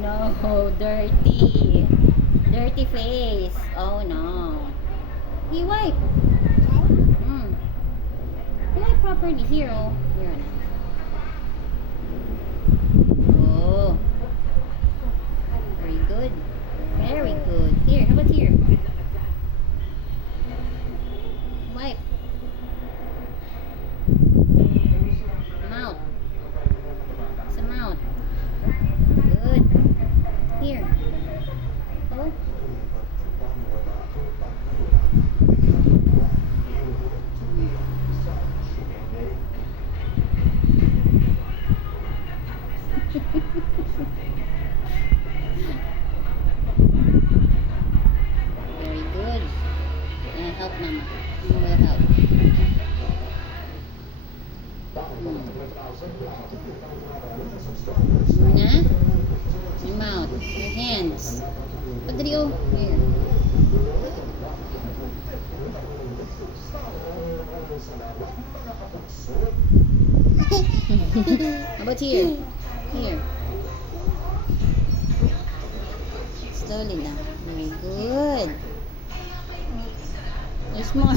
no, dirty. Dirty face. Oh no. He wipe. He wipe properly. Here, oh. Here. Oh. Very good. Very good. Here, how about here? Wipe. Mouth. Sa mouth. Good. Here. Oh. Very good. Help Mama. Mama will help. Na? Your mouth. Your hands. Padrio. Here. How about here? Here. Slowly now. Very good. There's more.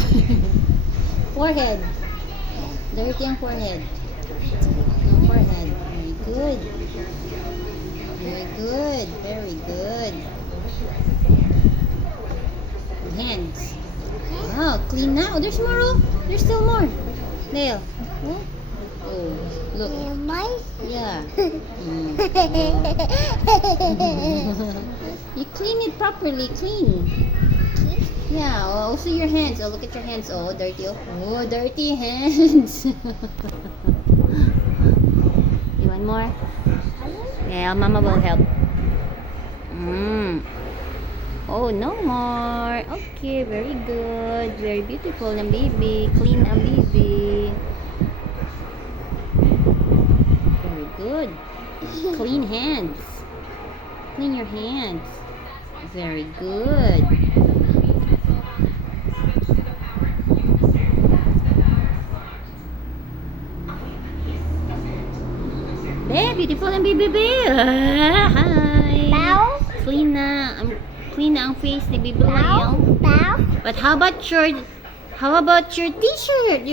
Forehead. Dirty ang forehead. No forehead. Very good. Very good. Very good. Hands. Wow, clean now. There's more. Oh. There's still more. Nail. Oh, oh look. Yeah. You clean it properly. Clean. Yeah. Oh, also your hands. Oh, look at your hands. Oh, dirty. Oh, dirty hands. You want more? Yeah, Mama will help. Oh, no more. Okay, very good. Very beautiful ang baby. Clean ang baby. Very good. Clean hands. Clean your hands. Very good. Beautiful ang baby. Hi. Bow. Clean na ang face ni Baby Lyle. But how about your t-shirt?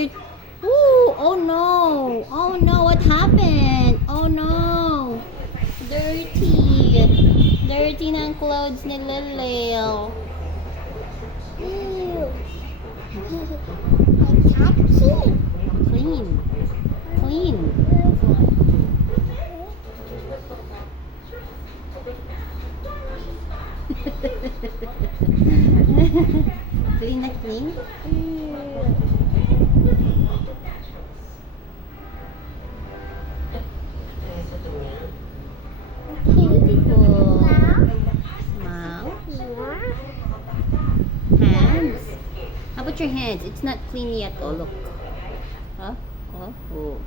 Oh no. Oh no, what happened? Oh no. Dirty. Dirty na ang clothes ni Lyle. Clean. Clean. Clean na clean? Beautiful. Mouth. Hands. How about your hands? It's not clean yet. Oh, look. Huh? Oh.